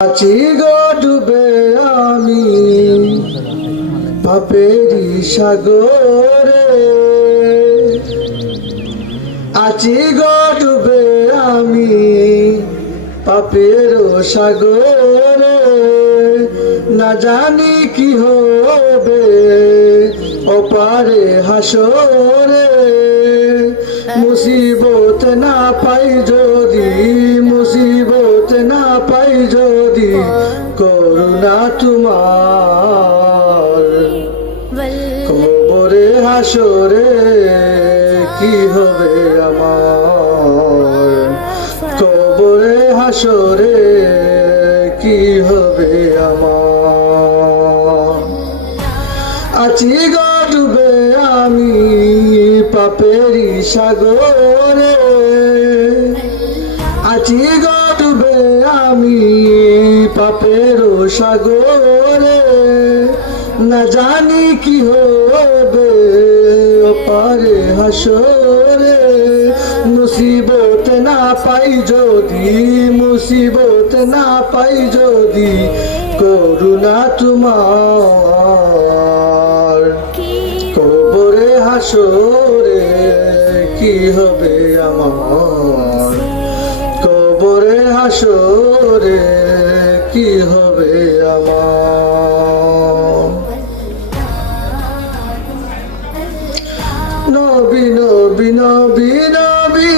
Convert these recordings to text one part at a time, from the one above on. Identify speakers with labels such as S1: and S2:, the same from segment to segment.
S1: আছি গো ডুবে আমি। পাপেরি সাগরে। আছি গো ডুবে আমি পাপের সাগরে। না জানি কি হবে ওপারে হাসরে। মুসিবত না পাই যদি মুসিবত না পাই যদি করুণা তোমার। কবরে হাসরে কি হবে আমার? কবরে হাসরে কি হবে আমার? আছি গো ডুবে আমি পাপেরি সাগরে। আছি গো ডুবে আমি পাপের সাগরে, না জানি কি হবে পারে হাসরে। মুসিবত না পাই যদি, মুসিবত না পাই যদি, করুণা তোমার। কবরে হাসরে কি হবে আমার? কি হবে আমার? নবী নবী নবী নবী,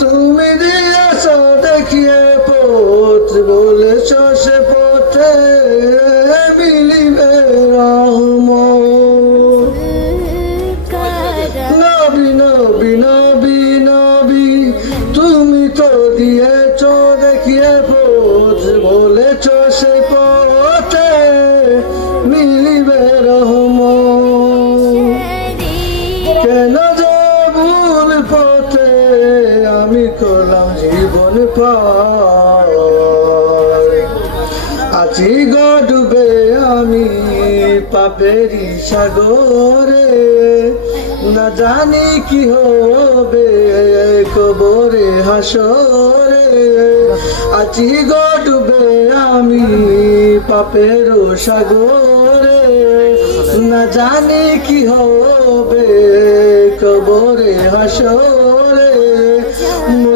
S1: তুমি দিয়েছ দেখিয়ে পথ, বলেছ সে পথে মিলিবে রহমত করলাম জীবন আছি ডুবে আমি পাপেরি সাগরে। না জানি কি হবে কবরে হাসরে। আছি গো ডুবে আমি পাপের সাগরে। না জানি কি হবে কবরে হাসরে।